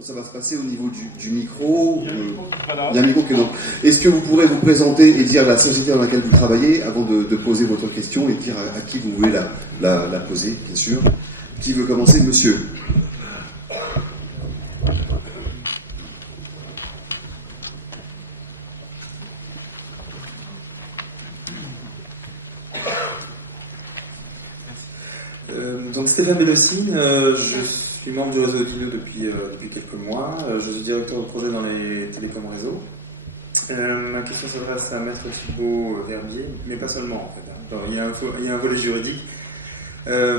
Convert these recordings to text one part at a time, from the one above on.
ça va se passer au niveau du micro. Il y a un micro qui est là. Est-ce que vous pourrez vous présenter et dire la société dans laquelle vous travaillez avant de poser votre question et dire à qui vous voulez la poser, bien sûr. Qui veut commencer, monsieur? Donc Stéphane Bellocine, je suis membre du réseau DILE depuis quelques mois. Je suis directeur de projet dans les télécoms réseaux. Ma question s'adresse à Maître Thibault Verbier, mais pas seulement en fait. Alors, il y a un volet juridique. La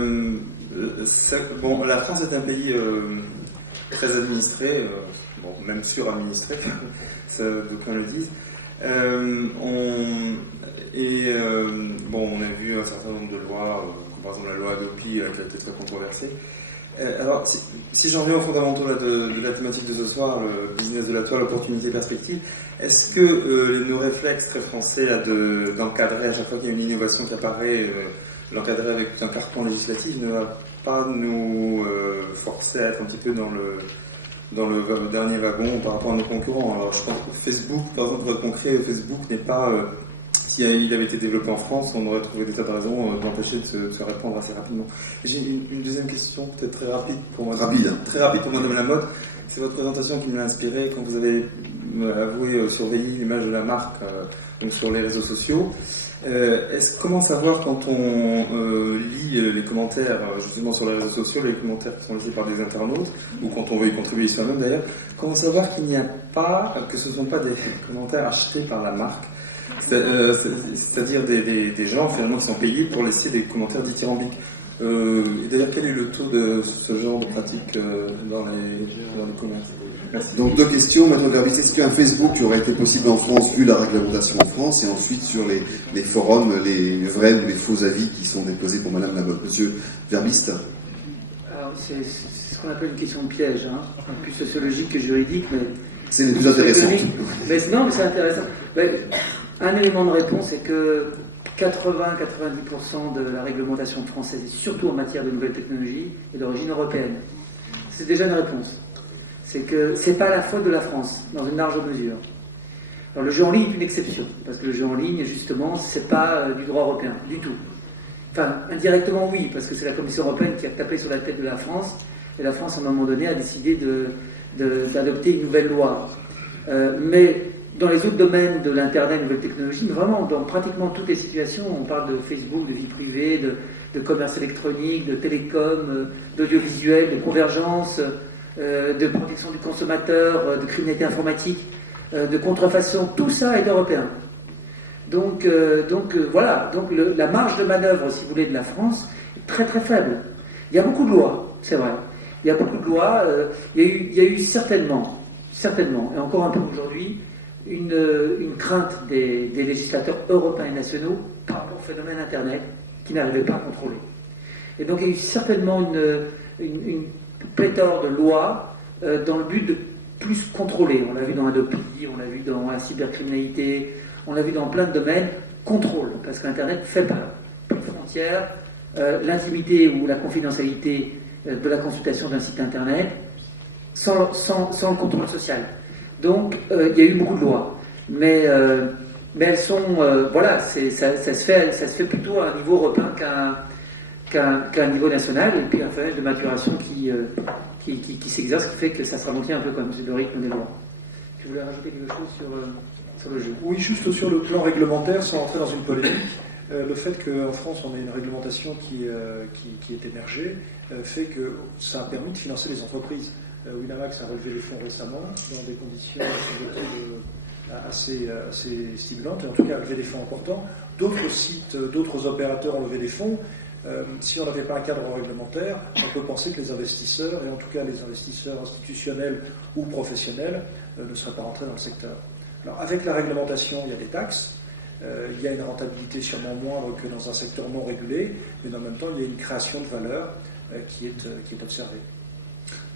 France est un pays très administré, même suradministré, d'aucuns le disent. On a vu un certain nombre de lois, par exemple la loi Adopi qui a été très controversée. Alors, si j'en reviens aux fondamentaux de la thématique de ce soir, le business de la toile, opportunité, perspective, est-ce que nos réflexes très français d'encadrer à chaque fois qu'il y a une innovation qui apparaît, l'encadrer avec un carton législatif ne va pas nous forcer à être un petit peu dans le dernier wagon par rapport à nos concurrents? Alors, je pense que Facebook, par exemple, pour être concret, Facebook n'est pas... S'il avait été développé en France, on aurait trouvé des tas de raisons d'empêcher de se répandre assez rapidement. J'ai une deuxième question, peut-être très rapide pour moi. Très rapide pour Madame Lamotte. C'est votre présentation qui m'a inspiré quand vous avez avoué surveiller l'image de la marque donc sur les réseaux sociaux. Comment savoir quand on lit les commentaires justement sur les réseaux sociaux, les commentaires qui sont lisés par des internautes, ou quand on veut y contribuer soi-même d'ailleurs, comment savoir qu'il n'y a pas, que ce ne sont pas des commentaires achetés par la marque? C'est-à-dire des gens finalement qui sont payés pour laisser des commentaires dithyrambiques. D'ailleurs, quel est le taux de ce genre de pratique dans les commentaires? Merci. Donc deux questions. Maître Verbier, est-ce qu'un Facebook aurait été possible en France vu la réglementation en France, et ensuite sur les forums, les vrais ou les faux avis qui sont déposés pour Madame Lamotte? Monsieur Verbiste. Alors c'est ce qu'on appelle une question de piège, plus sociologique que juridique, mais c'est les plus intéressantes. Mais non, mais c'est intéressant. Un élément de réponse est que 80-90% de la réglementation française, et surtout en matière de nouvelles technologies, est d'origine européenne. C'est déjà une réponse. C'est que c'est pas la faute de la France, dans une large mesure. Alors le jeu en ligne est une exception, parce que le jeu en ligne, justement, c'est pas du droit européen, du tout. Enfin, indirectement oui, parce que c'est la Commission européenne qui a tapé sur la tête de la France, et la France, à un moment donné, a décidé d'adopter une nouvelle loi. Mais dans les autres domaines de l'Internet, de nouvelles technologies, vraiment, dans pratiquement toutes les situations, on parle de Facebook, de vie privée, de commerce électronique, de télécom, d'audiovisuel, de convergence, de protection du consommateur, de criminalité informatique, de contrefaçon, tout ça est européen. Donc la marge de manœuvre, si vous voulez, de la France est très très faible. Il y a beaucoup de lois, c'est vrai. Il y a beaucoup de lois. Il y a eu certainement, et encore un peu aujourd'hui, une crainte des législateurs européens et nationaux par rapport au phénomène Internet qui n'arrivaient pas à contrôler. Et donc il y a eu certainement une pléthore de lois dans le but de plus contrôler. On l'a vu dans Adopi, on l'a vu dans la cybercriminalité, on l'a vu dans plein de domaines. Contrôle, parce qu'Internet fait peur. Plus de frontières, l'intimité ou la confidentialité de la consultation d'un site Internet sans le contrôle social. Donc, il y a eu beaucoup de lois, mais elles sont, ça se fait plutôt à un niveau européen qu'à un niveau national, et puis un phénomène de maturation qui s'exerce, qui fait que ça se ralentit un peu comme le rythme des lois. Tu voulais rajouter quelque chose sur le jeu? Oui, juste sur le plan réglementaire, sans entrer dans une polémique. Le fait qu'en France on ait une réglementation qui est émergée fait que ça a permis de financer les entreprises. Winamax a relevé les fonds récemment dans des conditions assez stimulantes, et en tout cas a levé des fonds importants. D'autres sites, d'autres opérateurs ont levé des fonds. Si on n'avait pas un cadre réglementaire, on peut penser que les investisseurs, et en tout cas les investisseurs institutionnels ou professionnels, ne seraient pas rentrés dans le secteur. Alors avec la réglementation, il y a des taxes, il y a une rentabilité sûrement moindre que dans un secteur non régulé, mais en même temps il y a une création de valeur qui est observée.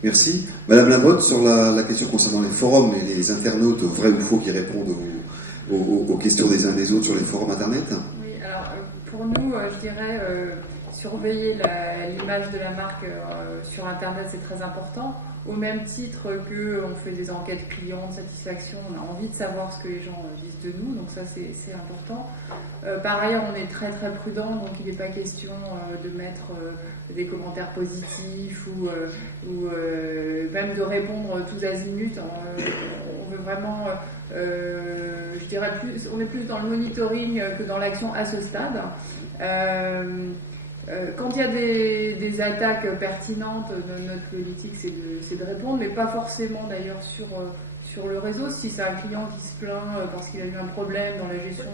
Merci. Madame Lamotte, sur la question concernant les forums et les internautes, vrais ou faux, qui répondent aux questions des uns et des autres sur les forums Internet. Oui, alors pour nous, je dirais, surveiller l'image de la marque sur Internet, c'est très important. Au même titre qu'on fait des enquêtes clients de satisfaction, on a envie de savoir ce que les gens disent de nous, donc ça c'est important. Par ailleurs, on est très très prudent, donc il n'est pas question de mettre des commentaires positifs ou même de répondre tous azimuts. On veut vraiment, je dirais plus, on est plus dans le monitoring que dans l'action à ce stade. Quand il y a des attaques pertinentes, notre politique c'est de répondre, mais pas forcément d'ailleurs sur le réseau. Si c'est un client qui se plaint parce qu'il a eu un problème dans la gestion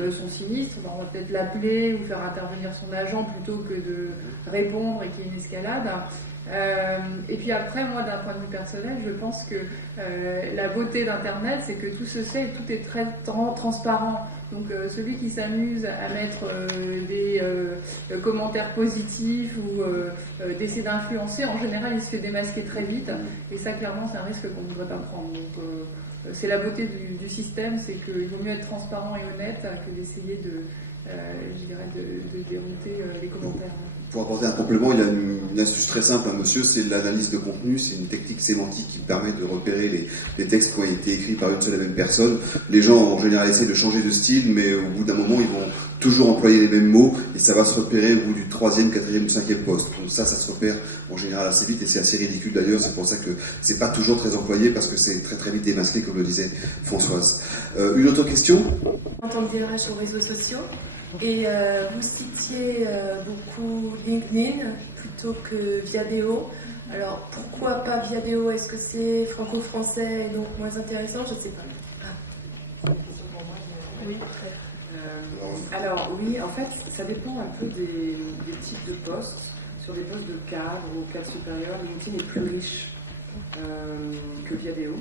de son sinistre, on va peut-être l'appeler ou faire intervenir son agent plutôt que de répondre et qu'il y ait une escalade. Et puis après, moi, d'un point de vue personnel, je pense que la beauté d'Internet, c'est que tout se sait et tout est très transparent. Donc celui qui s'amuse à mettre des commentaires positifs ou d'essayer d'influencer, en général, il se fait démasquer très vite. Et ça, clairement, c'est un risque qu'on ne voudrait pas prendre. Donc c'est la beauté du système, c'est qu'il vaut mieux être transparent et honnête que d'essayer de dérouter les commentaires. Pour apporter un complément, il y a une astuce très simple, hein, monsieur, c'est l'analyse de contenu. C'est une technique sémantique qui permet de repérer les textes qui ont été écrits par une seule et même personne. Les gens, en général, essaient de changer de style, mais au bout d'un moment, ils vont toujours employer les mêmes mots, et ça va se repérer au bout du 3e, 4e ou 5e poste. Donc ça se repère en général assez vite, et c'est assez ridicule d'ailleurs. C'est pour ça que c'est pas toujours très employé, parce que c'est très très vite démasqué, comme le disait Françoise. Une autre question ? Quand on dirait sur les réseaux sociaux, et vous citiez beaucoup LinkedIn plutôt que Viadeo. Alors pourquoi pas Viadeo? Est-ce que c'est franco-français et donc moins intéressant? Je ne sais pas. Oui. Alors oui, en fait, ça dépend un peu des types de postes. Sur des postes de cadre ou cadre supérieur, LinkedIn est plus riche que Viadeo,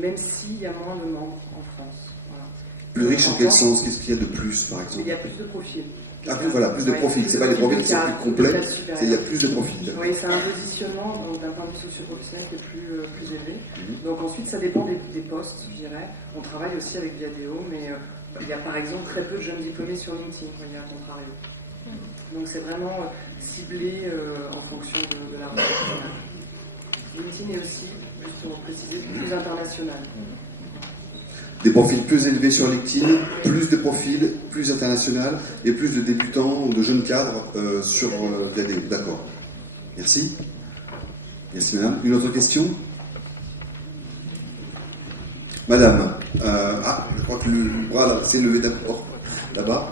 même s'il y a moins de membres en France. Voilà. Plus riche en quel sens? Qu'est-ce qu'il y a de plus, par exemple? Il y a plus de profils. Ah, voilà, plus de profils. C'est pas les profils qui sont plus complets, il y a plus de profils. Oui, c'est un positionnement d'un point de vue socio-professionnel qui est plus élevé. Donc ensuite, ça dépend des postes, je dirais. On travaille aussi avec Viadeo, mais il y a par exemple très peu de jeunes diplômés sur LinkedIn, il y a un contrario. Donc c'est vraiment ciblé en fonction de la recherche. LinkedIn est aussi, juste pour préciser, plus international. Des profils plus élevés sur LinkedIn, plus de profils, plus international et plus de débutants ou de jeunes cadres sur Viadeo. D'accord. Merci. Merci madame. Une autre question? Madame. Je crois que le bras s'est levé d'abord. Là-bas.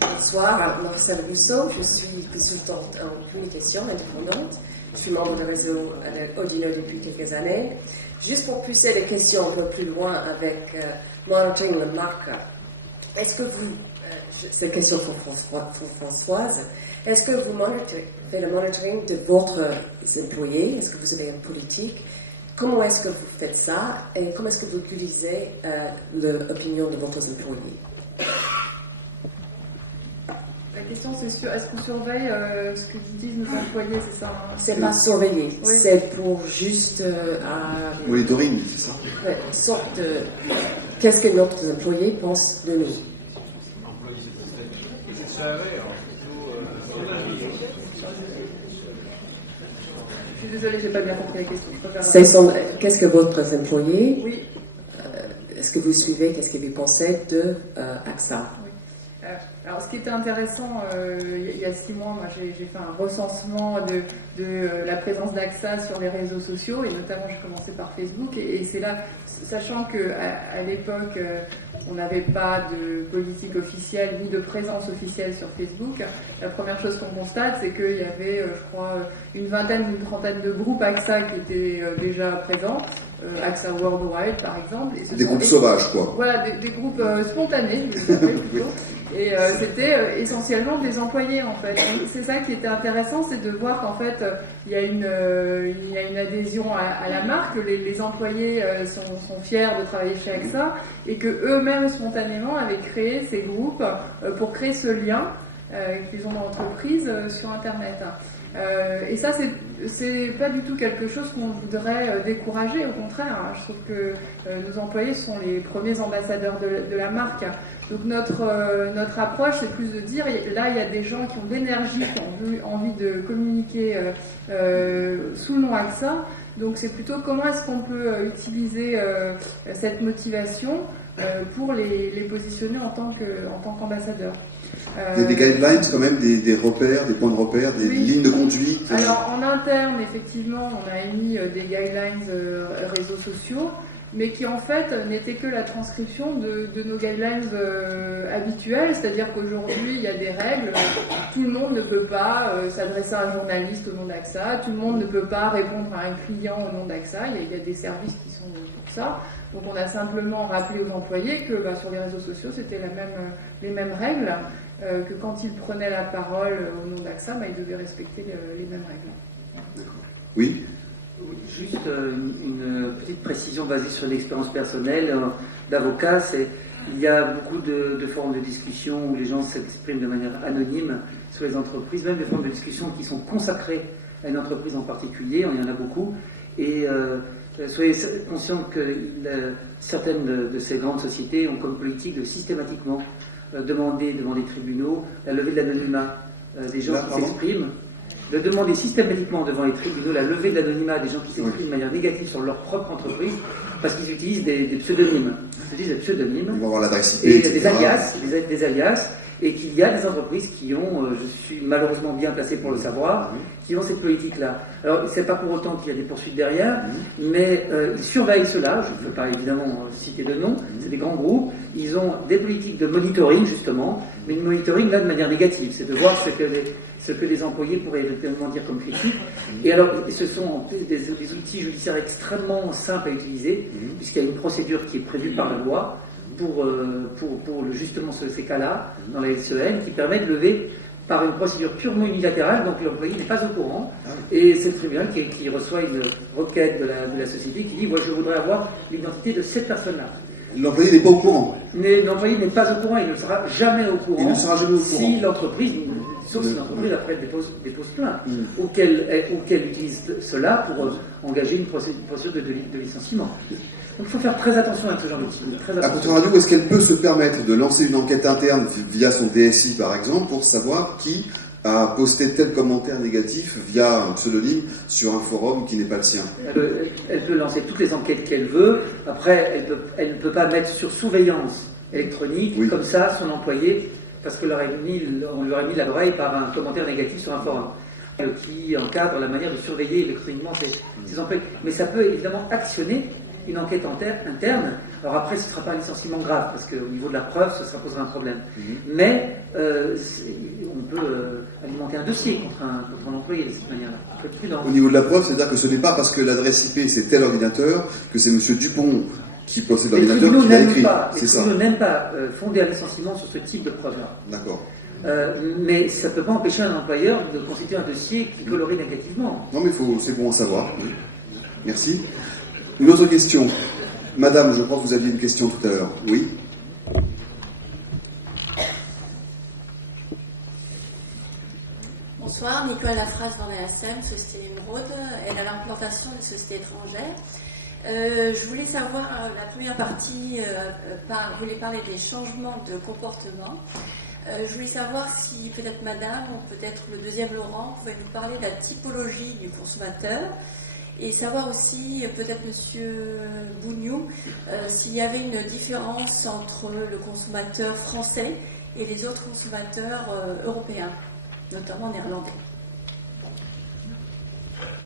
Bonsoir, Marcel Rousseau, je suis consultante en communication indépendante. Je suis membre du réseau Audino depuis quelques années. Juste pour pousser les questions un peu plus loin avec monitoring la marque, est-ce que vous, c'est une question pour Françoise, est-ce que vous faites le monitoring de votre employés? Est-ce que vous avez une politique? Comment est-ce que vous faites ça? Et comment est-ce que vous utilisez l'opinion de votre employés? La question c'est est-ce qu'on surveille ce que disent nos employés, c'est ça hein? C'est pas surveiller, oui. C'est pour juste... monitoring, c'est ça? Une sorte de... Qu'est-ce que notre employés pensent de nous? Je suis désolée, j'ai pas bien compris la question. Qu'est-ce que votre employé... Oui. Est-ce que vous suivez? Qu'est-ce que vous pensez de AXA? Oui. Alors, ce qui était intéressant, il y a 6 mois, moi, j'ai fait un recensement de la présence d'AXA sur les réseaux sociaux, et notamment, j'ai commencé par Facebook, et c'est là, sachant qu'à l'époque, on n'avait pas de politique officielle, ni de présence officielle sur Facebook, la première chose qu'on constate, c'est qu'il y avait, je crois, une vingtaine ou une trentaine de groupes AXA qui étaient déjà présents, AXA Worldwide, par exemple. Et des groupes sauvages, quoi. Voilà, des groupes spontanés, je les appelle plutôt. Et c'était essentiellement des employés, en fait. Donc, c'est ça qui était intéressant, c'est de voir qu'en fait, il y a une adhésion à la marque, les employés sont fiers de travailler chez AXA, et que eux-mêmes, spontanément, avaient créé ces groupes pour créer ce lien qu'ils ont dans l'entreprise sur Internet. Et ça, c'est pas du tout quelque chose qu'on voudrait décourager, au contraire. Hein. Je trouve que nos employés sont les premiers ambassadeurs de la marque. Donc notre approche, c'est plus de dire, là, il y a des gens qui ont de l'énergie, qui ont envie de communiquer sous le nom AXA. Donc c'est plutôt comment est-ce qu'on peut utiliser cette motivation pour les positionner en tant qu'ambassadeurs. Il y a des guidelines quand même, des repères, des points de repère, des lignes de conduite. Alors en interne, effectivement, on a émis des guidelines réseaux sociaux, mais qui en fait n'étaient que la transcription de nos guidelines habituelles, c'est-à-dire qu'aujourd'hui il y a des règles, tout le monde ne peut pas s'adresser à un journaliste au nom d'AXA, tout le monde ne peut pas répondre à un client au nom d'AXA, il y a des services qui sont pour ça. Donc on a simplement rappelé aux employés que sur les réseaux sociaux c'était les mêmes règles, que quand ils prenaient la parole au nom d'AXA, ils devaient respecter les mêmes règles. Oui. Oui, juste une petite précision basée sur l'expérience personnelle d'avocat. Il y a beaucoup de forums de discussion où les gens s'expriment de manière anonyme sur les entreprises, même des forums de discussion qui sont consacrés à une entreprise en particulier, il y en a beaucoup. Et soyez conscients que certaines de ces grandes sociétés ont comme politique de systématiquement demander devant les tribunaux la levée de l'anonymat des gens qui s'expriment. De demander systématiquement devant les tribunaux la levée de l'anonymat des gens qui s'expriment de manière négative sur leur propre entreprise, parce qu'ils utilisent des pseudonymes. Ils utilisent des pseudonymes. Ils vont avoir l'adresse IP, et etc. des alias, et qu'il y a des entreprises qui ont, je suis malheureusement bien placé pour le savoir, qui ont cette politique-là. Alors, c'est pas pour autant qu'il y a des poursuites derrière, mais ils surveillent cela. Je ne peux pas évidemment citer de nom. C'est des grands groupes. Ils ont des politiques de monitoring, justement, mais une monitoring là de manière négative. C'est de voir ce que les employés pourraient éventuellement dire comme critique. Et alors, ce sont en plus des outils judiciaires extrêmement simples à utiliser, puisqu'il y a une procédure qui est prévue par la loi pour justement ces cas-là, dans la LCEN, qui permet de lever par une procédure purement unilatérale, donc l'employé n'est pas au courant, et c'est le tribunal qui reçoit une requête de la société qui dit « je voudrais avoir l'identité de cette personne-là ». L'employé n'est pas au courant. Mais l'employé n'est pas au courant, il ne sera jamais au courant. Il ne sera jamais au courant. Si l'entreprise, sauf si l'entreprise après dépose plainte, ou qu'elle utilise cela pour engager une procédure de licenciement. Donc il faut faire très attention avec ce genre d'outils. À contrario, est-ce qu'elle peut se permettre de lancer une enquête interne via son DSI par exemple pour savoir qui a posté tel commentaire négatif via un pseudonyme sur un forum qui n'est pas le sien? Elle peut lancer toutes les enquêtes qu'elle veut. Après, elle ne peut pas mettre sur surveillance électronique comme ça son employé parce qu'on lui aurait mis la l'oreille par un commentaire négatif sur un forum qui encadre la manière de surveiller électroniquement ses employés. Mais ça peut évidemment actionner une enquête interne. Alors après, ce ne sera pas un licenciement grave, parce qu'au niveau de la preuve, ça posera un problème. Mais on peut alimenter un dossier contre un employé de cette manière-là. Il faut être prudent. Au niveau de la preuve, c'est-à-dire que ce n'est pas parce que l'adresse IP c'est tel ordinateur que c'est M. Dupont qui possède l'ordinateur qui l'a écrit. Les tribunaux n'aiment pas fonder un licenciement sur ce type de preuve-là. D'accord. Mais ça ne peut pas empêcher un employeur de constituer un dossier qui colorie négativement. Non, mais c'est bon à savoir. Oui. Merci. Une autre question. Madame, je crois que vous aviez une question tout à l'heure. Oui. Bonsoir, Nicole Lafrasse dans la SEM, Société Émeraude, et à l'implantation des sociétés étrangères. Je voulais savoir, la première partie voulait parler des changements de comportement. Je voulais savoir si peut-être Madame, ou peut-être le deuxième Laurent, pouvait nous parler de la typologie du consommateur. Et savoir aussi, peut-être Monsieur Bougnou, s'il y avait une différence entre le consommateur français et les autres consommateurs européens, notamment néerlandais.